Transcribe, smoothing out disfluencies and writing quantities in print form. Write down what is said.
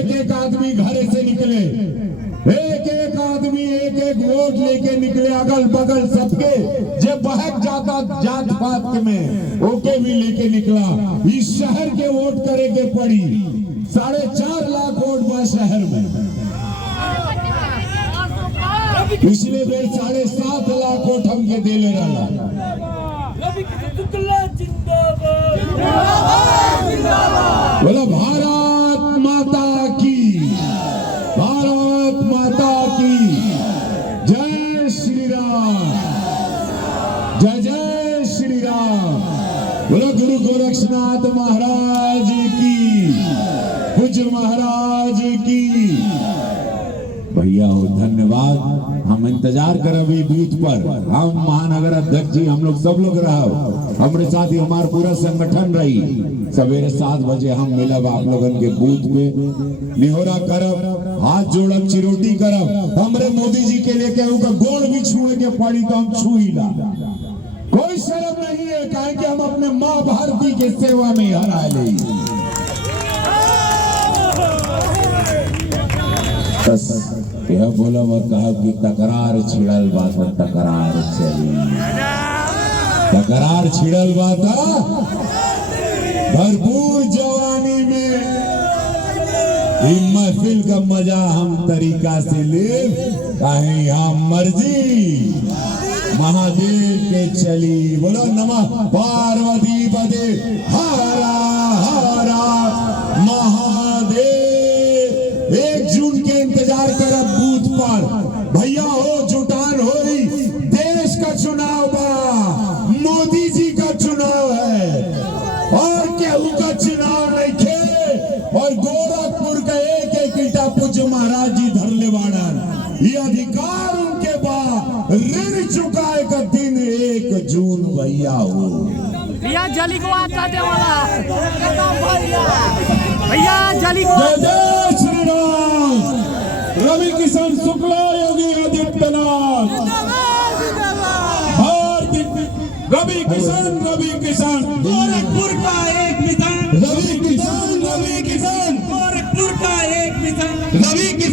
एक एक आदमी घर से निकले, एक एक आदमी एक एक वोट लेके निकले, अगल बगल सबके जे बहक जाता जात पात में ओके भी लेके निकला। इस शहर के वोट करे के पड़ी, 4.5 लाख वोट बा शहर में। पिछले बेर 7.5 लाख वोट हमके देले रहा। बोला भारत माता की, भारत माता की जय श्री राम, जय जय श्री राम। बोला गुरु गोरक्षनाथ महाराज की, पूज्य महाराज की। भैया हो धन्यवाद। हम इंतजार करब बूथ पर। हम महानगर अध्यक्ष जी हम लोग सब लोग रहो, हमारे साथ ही हमारा पूरा संगठन रही। सवेरे 7 बजे हम मिलब आप लोगन के बूथ पे, निहोरा करब, हाथ जोड़ब, चिरोटी करब। हमरे मोदी जी के लिए केहू का गोड़ भी छुए के पड़ी तो हम छुईला, कोई शर्म नहीं है, काहे कि हम अपने माँ भारती के सेवा में हरा ले। यह बोला वो कहा कि तकरार छिड़ल बात, तकरार चली, तकरार छिड़ल बात भरपूर जवानी में। महफिल का मजा हम तरीका से ले, काहे हम मर्जी महादेव के चली। बोलो नमः पार्वती पदे हरा हरा महादेव। 1 जून के इंतजार करब बूथ पर। भैया हो जुटान हो, देश का चुनाव बा, मोदी जी का चुनाव है और केहू का चुनाव नहीं खे। और गोरखपुर का एक एक ईटा पूज्य महाराज जी धरले वाड़न, ये अधिकार उनके बा। ऋण चुकाए का दिन 1 जून भैया हो। भैया जली को आता दे वाला भैया जली को। जय जय श्री राम। रवि किशन शुक्ला योगी आदित्यनाथ, रवि किशन गोरखपुर का एक मिशन, रवि किशन गोरखपुर का एक मिशन, रवि किशन।